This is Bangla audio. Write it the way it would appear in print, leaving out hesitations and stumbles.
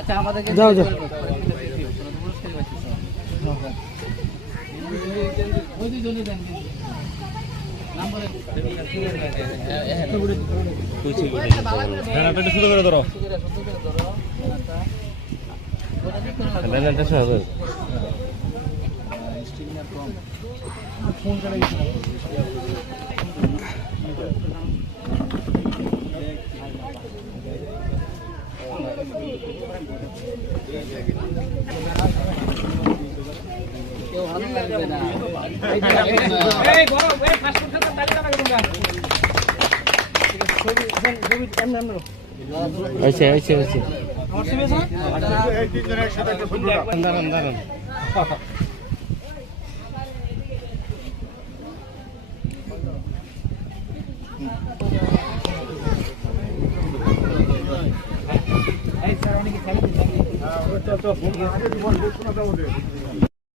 আচ্ছা আমাদেরকে যাও যাও ওই দুজনে দেন নাম্বার কুচি করে গানাটা শুরু করে ধরো গানাটা শুরু করো ফোন করে গেছি কেউ হাত লাগবে না এই বড় এই ফাস্ট ফুড খেতে তালি লাগবে তোমরা ছবি এমন এমন আচ্ছা আচ্ছা আচ্ছা আমার ছবি আছে এই তিনজনের একসাথে একটা ছবি উঠা। দাঁড়ান দাঁড়ান এই স্যার অনেক খেলে দিন তো ফোন করে বল শোনা দাও ওদের